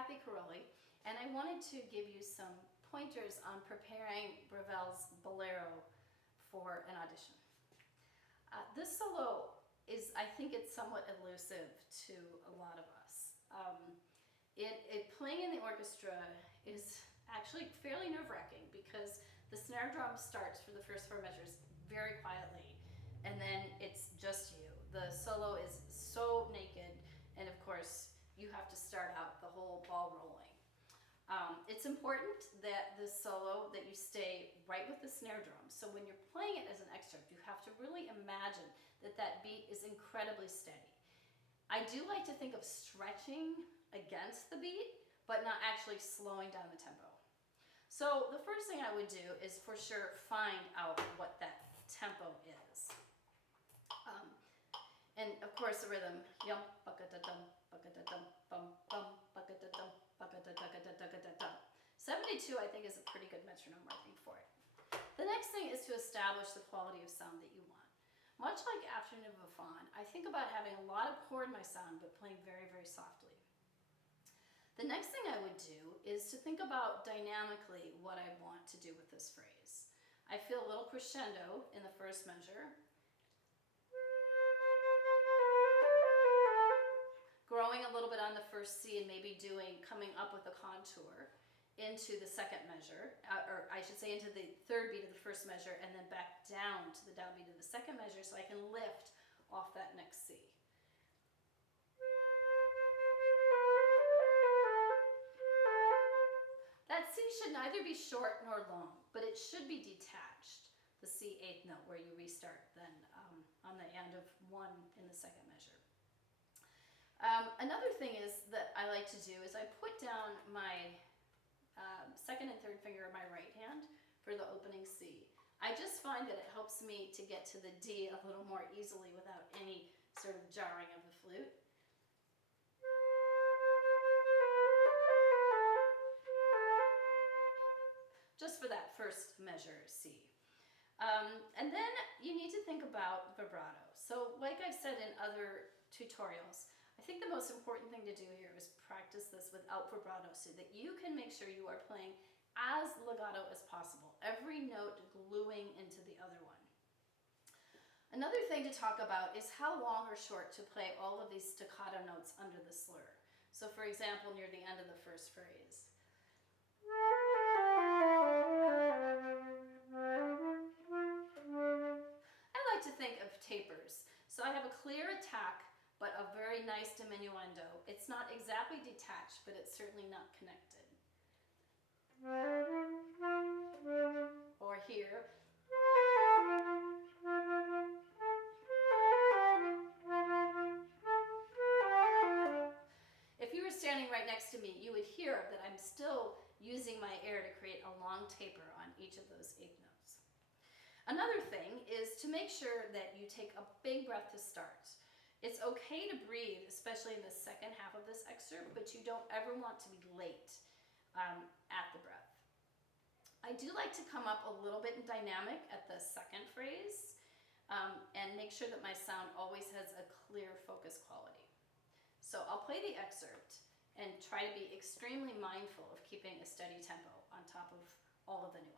Kathy Caroli, and I wanted to give you some pointers on preparing Ravel's Bolero for an audition. This solo is, I think it's somewhat elusive to a lot of us. Playing in the orchestra is actually fairly nerve-wracking because the snare drum starts for the first four measures very quietly, and then it's just you. The solo is so naked, and of course you have to start out the whole ball rolling. It's important that this solo, that you stay right with the snare drum. So when you're playing it as an excerpt, you have to really imagine that that beat is incredibly steady. I do like to think of stretching against the beat, but not actually slowing down the tempo. So the first thing I would do is for sure find out what that tempo is. And of course the rhythm, yum, baka-da-dum, baka-da-dum, bum, bum, baka-da-dum, baka-da-da-da-da-da-da-dum. 72 I think is a pretty good metronome marking for it. The next thing is to establish the quality of sound that you want. Much like Afternoon of a Faun, I think about having a lot of core in my sound but playing very, very softly. The next thing I would do is to think about dynamically what I want to do with this phrase. I feel a little crescendo in the first measure, growing a little bit on the first C and maybe coming up with a contour into the second measure, or I should say into the third beat of the first measure, and then back down to the downbeat of the second measure so I can lift off that next C. That C should neither be short nor long, but it should be detached, the C eighth note where you restart then on the end of one in the second measure. Another thing is that I like to do is I put down my second and third finger of my right hand for the opening C. I just find that it helps me to get to the D a little more easily without any sort of jarring of the flute. Just for that first measure C. And then you need to think about vibrato. So like I've said in other tutorials, I think the most important thing to do here is practice this without vibrato so that you can make sure you are playing as legato as possible, every note gluing into the other one. Another thing to talk about is how long or short to play all of these staccato notes under the slur. So for example, near the end of the first phrase. I like to think of tapers. So I have a clear attack, but a very nice diminuendo. It's not exactly detached, but it's certainly not connected. Or here. If you were standing right next to me, you would hear that I'm still using my air to create a long taper on each of those eighth notes. Another thing is to make sure that you take a big breath to start. It's okay to breathe, especially in the second half of this excerpt, but you don't ever want to be late at the breath. I do like to come up a little bit dynamic at the second phrase and make sure that my sound always has a clear focus quality. So I'll play the excerpt and try to be extremely mindful of keeping a steady tempo on top of all of the nuance.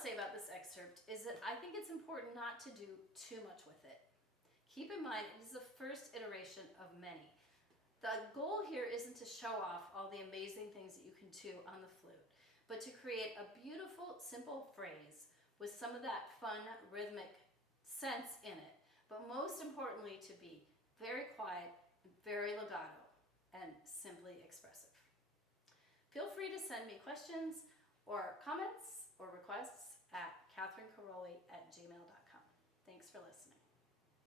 About this excerpt is that I think it's important not to do too much with it. Keep in mind, it is the first iteration of many. The goal here isn't to show off all the amazing things that you can do on the flute, but to create a beautiful, simple phrase with some of that fun, rhythmic sense in it, but most importantly to be very quiet, very legato, and simply expressive. Feel free to send me questions or comments or requests